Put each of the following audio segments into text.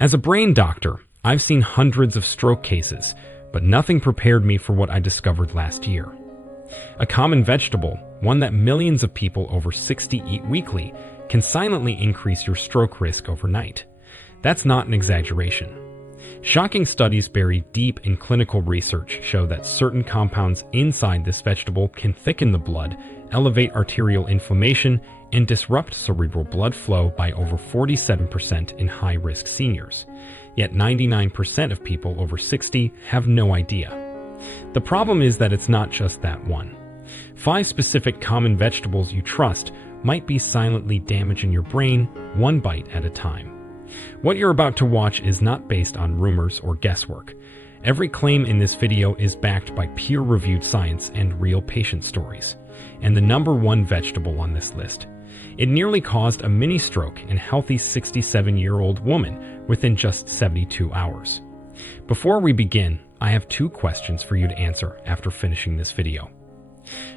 As a brain doctor, I've seen hundreds of stroke cases, but nothing prepared me for what I discovered last year. A common vegetable, one that millions of people over 60 eat weekly, can silently increase your stroke risk overnight. That's not an exaggeration. Shocking studies buried deep in clinical research show that certain compounds inside this vegetable can thicken the blood, elevate arterial inflammation, and disrupt cerebral blood flow by over 47% in high-risk seniors. Yet 99% of people over 60 have no idea. The problem is that it's not just that one. 5 specific common vegetables you trust might be silently damaging your brain one bite at a time. What you're about to watch is not based on rumors or guesswork. Every claim in this video is backed by peer-reviewed science and real patient stories. And the number 1 vegetable on this list. It nearly caused a mini stroke in a healthy 67-year-old woman within just 72 hours. Before we begin, I have 2 questions for you to answer after finishing this video.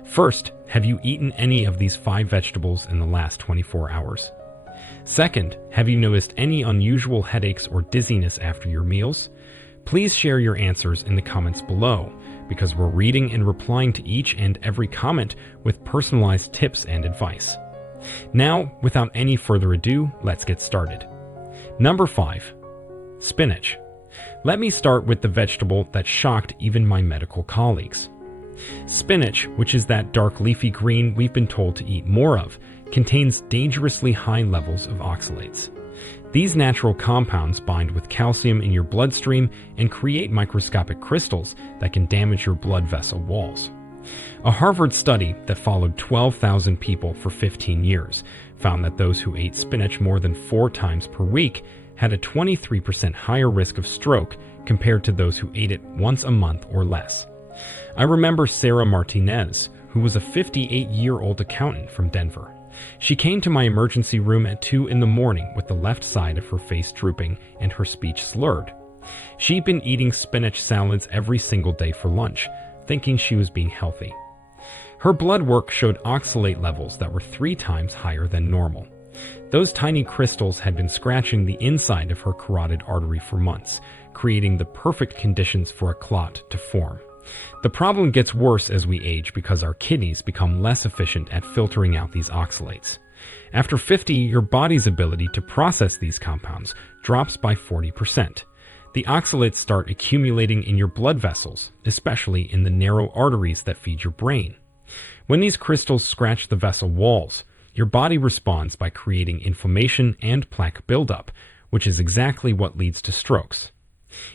First, have you eaten any of these 5 vegetables in the last 24 hours? Second, have you noticed any unusual headaches or dizziness after your meals? Please share your answers in the comments below, because we're reading and replying to each and every comment with personalized tips and advice. Now, without any further ado, let's get started. Number 5. Spinach. Let me start with the vegetable that shocked even my medical colleagues. Spinach, which is that dark leafy green we've been told to eat more of, contains dangerously high levels of oxalates. These natural compounds bind with calcium in your bloodstream and create microscopic crystals that can damage your blood vessel walls. A Harvard study that followed 12,000 people for 15 years found that those who ate spinach more than 4 times per week had a 23% higher risk of stroke compared to those who ate it once a month or less. I remember Sarah Martinez, who was a 58-year-old accountant from Denver. She came to my emergency room at 2 in the morning with the left side of her face drooping and her speech slurred. She'd been eating spinach salads every single day for lunch, thinking she was being healthy. Her blood work showed oxalate levels that were 3 times higher than normal. Those tiny crystals had been scratching the inside of her carotid artery for months, creating the perfect conditions for a clot to form. The problem gets worse as we age because our kidneys become less efficient at filtering out these oxalates. After 50, your body's ability to process these compounds drops by 40%. The oxalates start accumulating in your blood vessels, especially in the narrow arteries that feed your brain. When these crystals scratch the vessel walls, your body responds by creating inflammation and plaque buildup, which is exactly what leads to strokes.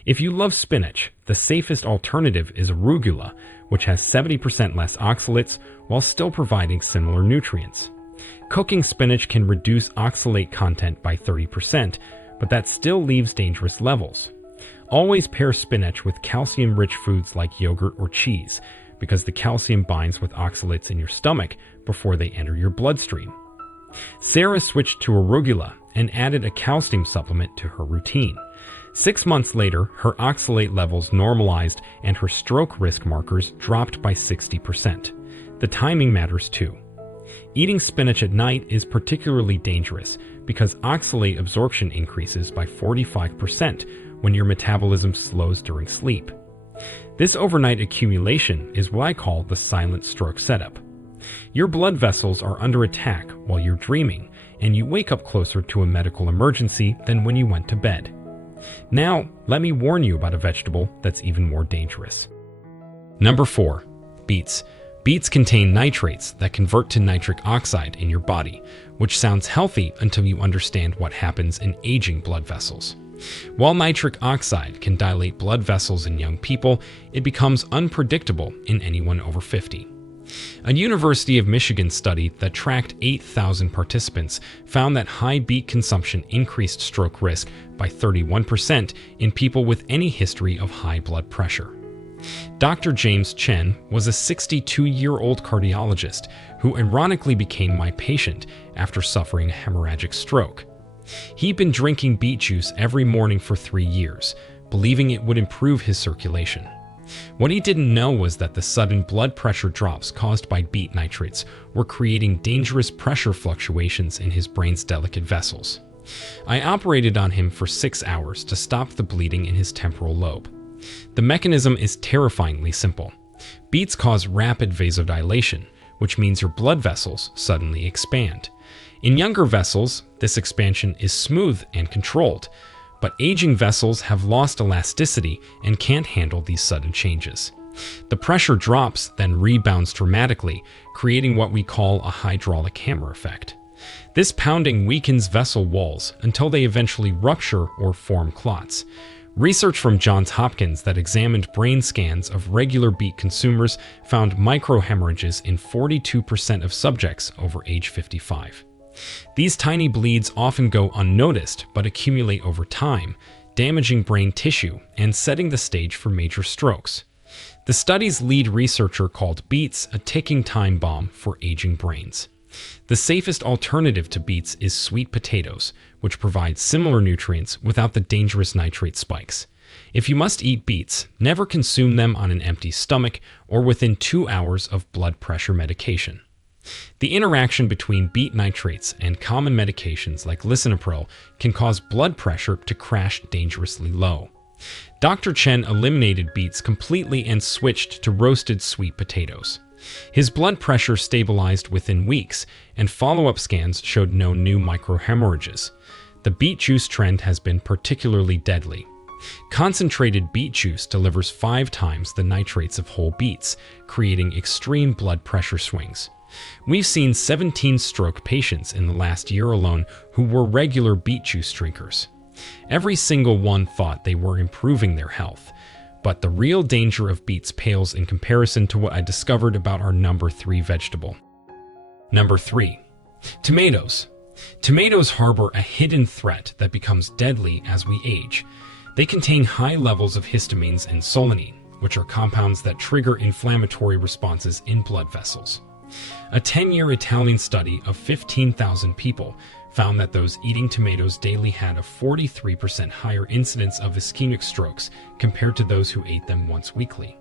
If you love spinach, the safest alternative is arugula, which has 70% less oxalates while still providing similar nutrients. Cooking spinach can reduce oxalate content by 30%, but that still leaves dangerous levels. Always pair spinach with calcium-rich foods like yogurt or cheese, because the calcium binds with oxalates in your stomach before they enter your bloodstream. Sarah switched to arugula and added a calcium supplement to her routine. 6 months later, her oxalate levels normalized and her stroke risk markers dropped by 60%. The timing matters too. Eating spinach at night is particularly dangerous because oxalate absorption increases by 45% when your metabolism slows during sleep. This overnight accumulation is what I call the silent stroke setup. Your blood vessels are under attack while you're dreaming, and you wake up closer to a medical emergency than when you went to bed. Now, let me warn you about a vegetable that's even more dangerous. Number 4. Beets. Beets contain nitrates that convert to nitric oxide in your body, which sounds healthy until you understand what happens in aging blood vessels. While nitric oxide can dilate blood vessels in young people, it becomes unpredictable in anyone over 50. A University of Michigan study that tracked 8,000 participants found that high beet consumption increased stroke risk by 31% in people with any history of high blood pressure. Dr. James Chen was a 62-year-old cardiologist who ironically became my patient after suffering a hemorrhagic stroke. He'd been drinking beet juice every morning for 3 years, believing it would improve his circulation. What he didn't know was that the sudden blood pressure drops caused by beet nitrates were creating dangerous pressure fluctuations in his brain's delicate vessels. I operated on him for 6 hours to stop the bleeding in his temporal lobe. The mechanism is terrifyingly simple. Beets cause rapid vasodilation, which means your blood vessels suddenly expand. In younger vessels, this expansion is smooth and controlled, but aging vessels have lost elasticity and can't handle these sudden changes. The pressure drops, then rebounds dramatically, creating what we call a hydraulic hammer effect. This pounding weakens vessel walls until they eventually rupture or form clots. Research from Johns Hopkins that examined brain scans of regular beet consumers found microhemorrhages in 42% of subjects over age 55. These tiny bleeds often go unnoticed but accumulate over time, damaging brain tissue and setting the stage for major strokes. The study's lead researcher called beets a ticking time bomb for aging brains. The safest alternative to beets is sweet potatoes, which provide similar nutrients without the dangerous nitrate spikes. If you must eat beets, never consume them on an empty stomach or within 2 hours of blood pressure medication. The interaction between beet nitrates and common medications like lisinopril can cause blood pressure to crash dangerously low. Dr. Chen eliminated beets completely and switched to roasted sweet potatoes. His blood pressure stabilized within weeks, and follow-up scans showed no new microhemorrhages. The beet juice trend has been particularly deadly. Concentrated beet juice delivers 5 times the nitrates of whole beets, creating extreme blood pressure swings. We've seen 17 stroke patients in the last year alone who were regular beet juice drinkers. Every single one thought they were improving their health. But the real danger of beets pales in comparison to what I discovered about our number 3 vegetable. Number 3. Tomatoes. Tomatoes harbor a hidden threat that becomes deadly as we age. They contain high levels of histamines and solanine, which are compounds that trigger inflammatory responses in blood vessels. A 10-year Italian study of 15,000 people found that those eating tomatoes daily had a 43% higher incidence of ischemic strokes compared to those who ate them once weekly.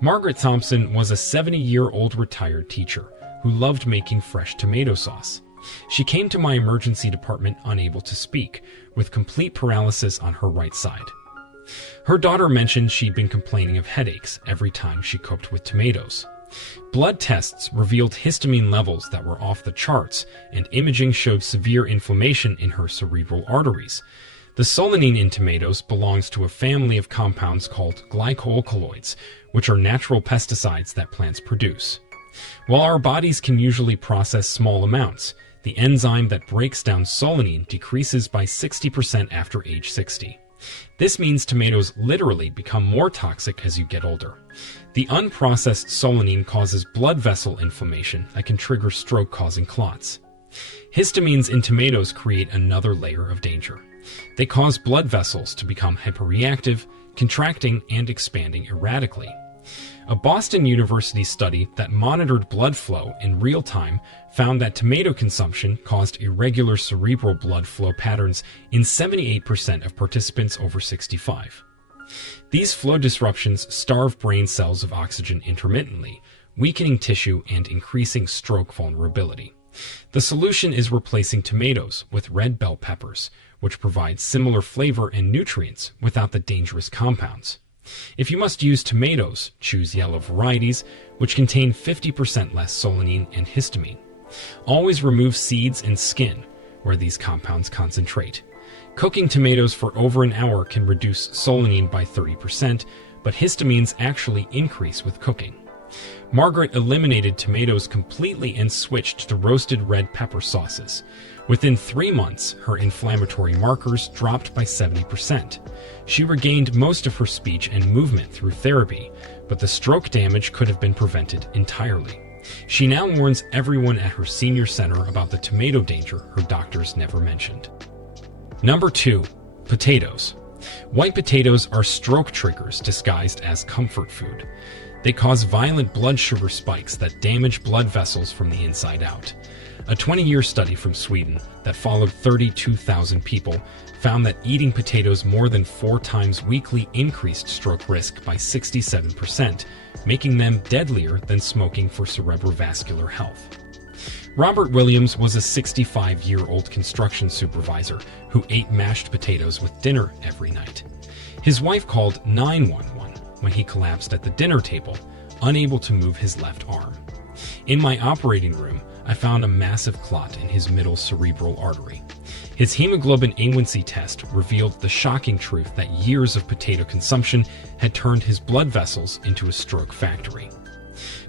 Margaret Thompson was a 70-year-old retired teacher who loved making fresh tomato sauce. She came to my emergency department unable to speak, with complete paralysis on her right side. Her daughter mentioned she'd been complaining of headaches every time she cooked with tomatoes. Blood tests revealed histamine levels that were off the charts, and imaging showed severe inflammation in her cerebral arteries. The solanine in tomatoes belongs to a family of compounds called glycoalkaloids, which are natural pesticides that plants produce. While our bodies can usually process small amounts, the enzyme that breaks down solanine decreases by 60% after age 60. This means tomatoes literally become more toxic as you get older. The unprocessed solanine causes blood vessel inflammation that can trigger stroke-causing clots. Histamines in tomatoes create another layer of danger. They cause blood vessels to become hyperreactive, contracting and expanding erratically. A Boston University study that monitored blood flow in real time found that tomato consumption caused irregular cerebral blood flow patterns in 78% of participants over 65. These flow disruptions starve brain cells of oxygen intermittently, weakening tissue and increasing stroke vulnerability. The solution is replacing tomatoes with red bell peppers, which provide similar flavor and nutrients without the dangerous compounds. If you must use tomatoes, choose yellow varieties, which contain 50% less solanine and histamine. Always remove seeds and skin, where these compounds concentrate. Cooking tomatoes for over an hour can reduce solanine by 30%, but histamines actually increase with cooking. Margaret eliminated tomatoes completely and switched to roasted red pepper sauces. Within 3 months, her inflammatory markers dropped by 70%. She regained most of her speech and movement through therapy, but the stroke damage could have been prevented entirely. She now warns everyone at her senior center about the tomato danger her doctors never mentioned. Number 2. Potatoes. White potatoes are stroke triggers disguised as comfort food. They cause violent blood sugar spikes that damage blood vessels from the inside out. A 20-year study from Sweden that followed 32,000 people found that eating potatoes more than 4 times weekly increased stroke risk by 67%, making them deadlier than smoking for cerebrovascular health. Robert Williams was a 65-year-old construction supervisor who ate mashed potatoes with dinner every night. His wife called 911 when he collapsed at the dinner table, unable to move his left arm. In my operating room, I found a massive clot in his middle cerebral artery. His hemoglobin A1C test revealed the shocking truth that years of potato consumption had turned his blood vessels into a stroke factory.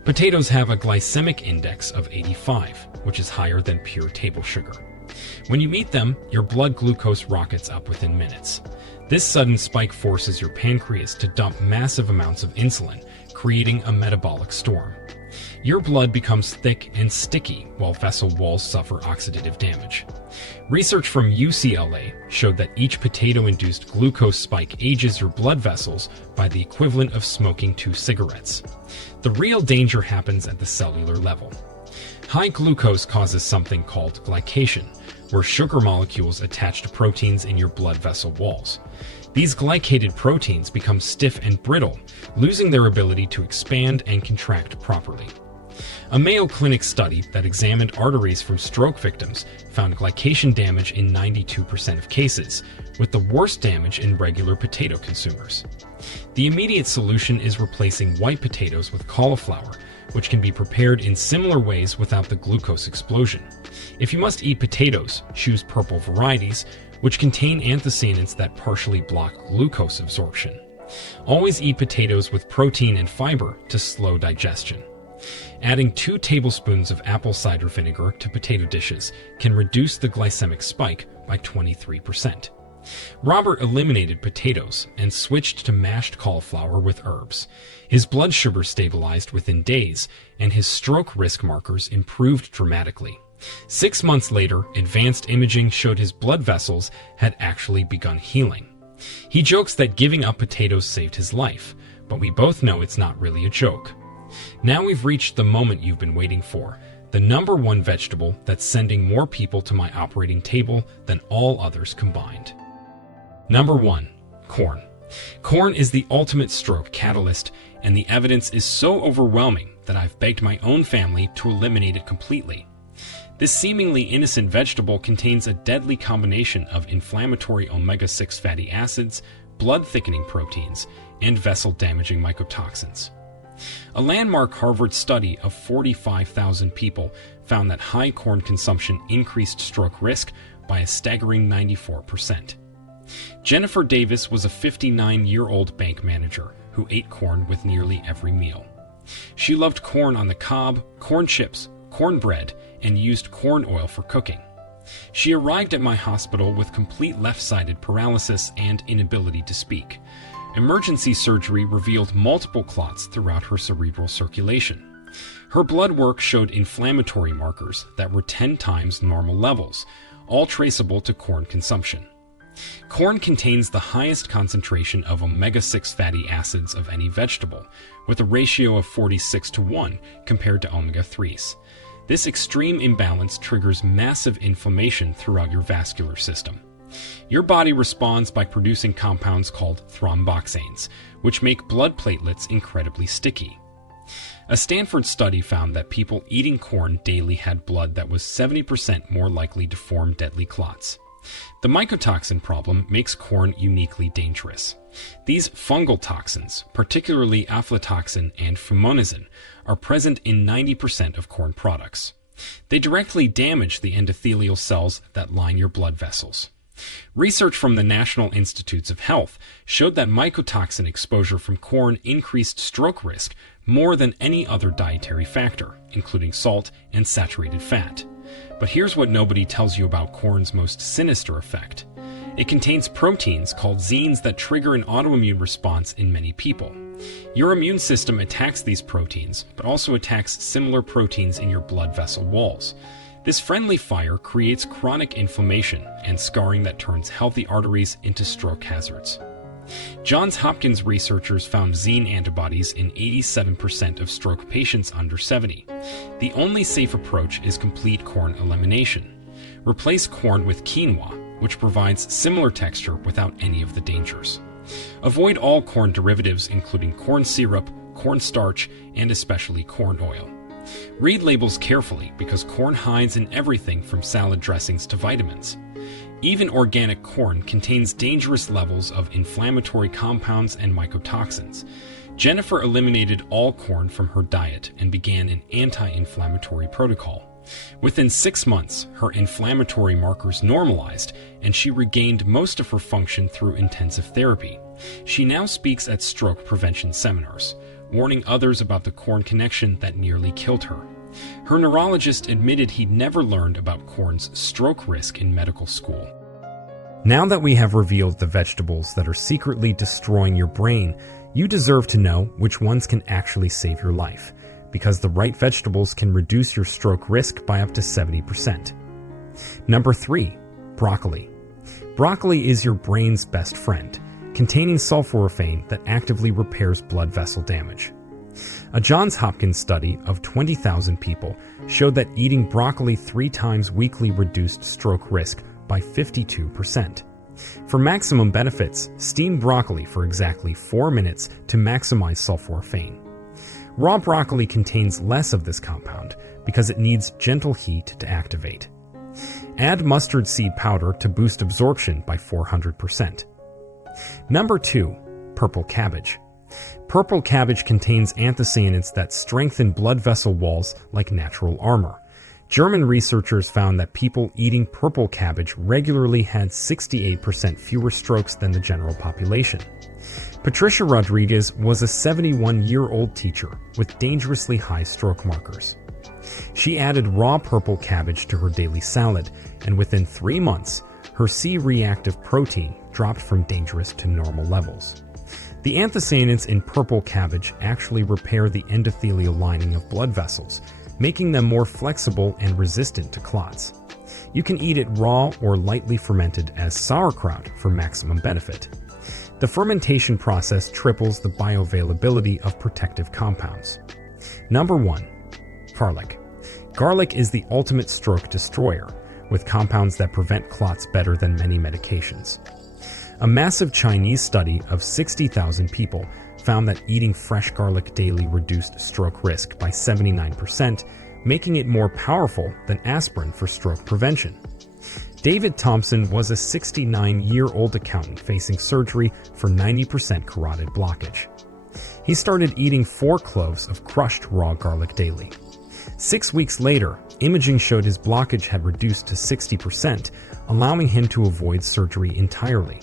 Potatoes have a glycemic index of 85, which is higher than pure table sugar. When you eat them, your blood glucose rockets up within minutes. This sudden spike forces your pancreas to dump massive amounts of insulin, creating a metabolic storm. Your blood becomes thick and sticky while vessel walls suffer oxidative damage. Research from UCLA showed that each potato-induced glucose spike ages your blood vessels by the equivalent of smoking 2 cigarettes. The real danger happens at the cellular level. High glucose causes something called glycation, where sugar molecules attach to proteins in your blood vessel walls. These glycated proteins become stiff and brittle, losing their ability to expand and contract properly. A Mayo Clinic study that examined arteries from stroke victims found glycation damage in 92% of cases, with the worst damage in regular potato consumers. The immediate solution is replacing white potatoes with cauliflower, which can be prepared in similar ways without the glucose explosion. If you must eat potatoes, choose purple varieties, which contain anthocyanins that partially block glucose absorption. Always eat potatoes with protein and fiber to slow digestion. Adding 2 tablespoons of apple cider vinegar to potato dishes can reduce the glycemic spike by 23%. Robert eliminated potatoes and switched to mashed cauliflower with herbs. His blood sugar stabilized within days, and his stroke risk markers improved dramatically. 6 months later, advanced imaging showed his blood vessels had actually begun healing. He jokes that giving up potatoes saved his life, but we both know it's not really a joke. Now we've reached the moment you've been waiting for, the #1 vegetable that's sending more people to my operating table than all others combined. Number 1. Corn. Corn is the ultimate stroke catalyst, and the evidence is so overwhelming that I've begged my own family to eliminate it completely. This seemingly innocent vegetable contains a deadly combination of inflammatory omega-6 fatty acids, blood-thickening proteins, and vessel-damaging mycotoxins. A landmark Harvard study of 45,000 people found that high corn consumption increased stroke risk by a staggering 94%. Jennifer Davis was a 59-year-old bank manager who ate corn with nearly every meal. She loved corn on the cob, corn chips, cornbread, and used corn oil for cooking. She arrived at my hospital with complete left-sided paralysis and inability to speak. Emergency surgery revealed multiple clots throughout her cerebral circulation. Her blood work showed inflammatory markers that were 10 times normal levels, all traceable to corn consumption. Corn contains the highest concentration of omega-6 fatty acids of any vegetable, with a ratio of 46:1 compared to omega-3s. This extreme imbalance triggers massive inflammation throughout your vascular system. Your body responds by producing compounds called thromboxanes, which make blood platelets incredibly sticky. A Stanford study found that people eating corn daily had blood that was 70% more likely to form deadly clots. The mycotoxin problem makes corn uniquely dangerous. These fungal toxins, particularly aflatoxin and fumonisin, are present in 90% of corn products. They directly damage the endothelial cells that line your blood vessels. Research from the National Institutes of Health showed that mycotoxin exposure from corn increased stroke risk more than any other dietary factor, including salt and saturated fat. But here's what nobody tells you about corn's most sinister effect. It contains proteins called zines that trigger an autoimmune response in many people. Your immune system attacks these proteins, but also attacks similar proteins in your blood vessel walls. This friendly fire creates chronic inflammation and scarring that turns healthy arteries into stroke hazards. Johns Hopkins researchers found zine antibodies in 87% of stroke patients under 70. The only safe approach is complete corn elimination. Replace corn with quinoa, which provides similar texture without any of the dangers. Avoid all corn derivatives including corn syrup, cornstarch, and especially corn oil. Read labels carefully because corn hides in everything from salad dressings to vitamins. Even organic corn contains dangerous levels of inflammatory compounds and mycotoxins. Jennifer eliminated all corn from her diet and began an anti-inflammatory protocol. Within 6 months, her inflammatory markers normalized, and she regained most of her function through intensive therapy. She now speaks at stroke prevention seminars, warning others about the corn connection that nearly killed her. Her neurologist admitted he'd never learned about corn's stroke risk in medical school. Now that we have revealed the vegetables that are secretly destroying your brain, you deserve to know which ones can actually save your life, because the right vegetables can reduce your stroke risk by up to 70%. Number 3. Broccoli. Broccoli is your brain's best friend, containing sulforaphane that actively repairs blood vessel damage. A Johns Hopkins study of 20,000 people showed that eating broccoli 3 times weekly reduced stroke risk by 52%. For maximum benefits, steam broccoli for exactly 4 minutes to maximize sulforaphane. Raw broccoli contains less of this compound because it needs gentle heat to activate. Add mustard seed powder to boost absorption by 400%. Number 2. Purple cabbage. Purple cabbage contains anthocyanins that strengthen blood vessel walls like natural armor. German researchers found that people eating purple cabbage regularly had 68% fewer strokes than the general population. Patricia Rodriguez was a 71-year-old teacher with dangerously high stroke markers. She added raw purple cabbage to her daily salad, and within 3 months, her C-reactive protein dropped from dangerous to normal levels. The anthocyanins in purple cabbage actually repair the endothelial lining of blood vessels, making them more flexible and resistant to clots. You can eat it raw or lightly fermented as sauerkraut for maximum benefit. The fermentation process triples the bioavailability of protective compounds. Number 1. Garlic. Garlic is the ultimate stroke destroyer, with compounds that prevent clots better than many medications. A massive Chinese study of 60,000 people found that eating fresh garlic daily reduced stroke risk by 79%, making it more powerful than aspirin for stroke prevention. David Thompson was a 69-year-old accountant facing surgery for 90% carotid blockage. He started eating 4 cloves of crushed raw garlic daily. 6 weeks later, imaging showed his blockage had reduced to 60%, allowing him to avoid surgery entirely.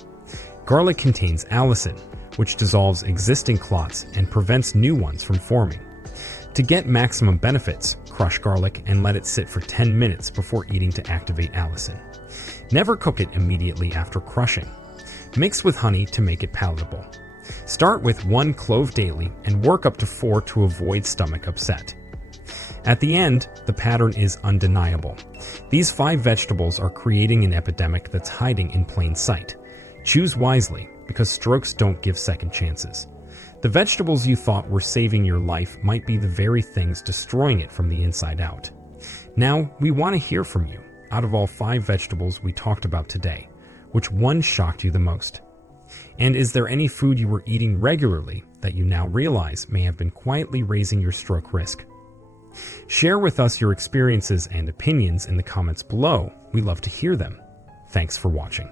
Garlic contains allicin, which dissolves existing clots and prevents new ones from forming. To get maximum benefits, crush garlic and let it sit for 10 minutes before eating to activate allicin. Never cook it immediately after crushing. Mix with honey to make it palatable. Start with 1 clove daily and work up to 4 to avoid stomach upset. At the end, the pattern is undeniable. These 5 vegetables are creating an epidemic that's hiding in plain sight. Choose wisely, because strokes don't give second chances. The vegetables you thought were saving your life might be the very things destroying it from the inside out. Now, we want to hear from you. Out of all 5 vegetables we talked about today, which one shocked you the most? And is there any food you were eating regularly that you now realize may have been quietly raising your stroke risk? Share with us your experiences and opinions in the comments below. We love to hear them. Thanks for watching.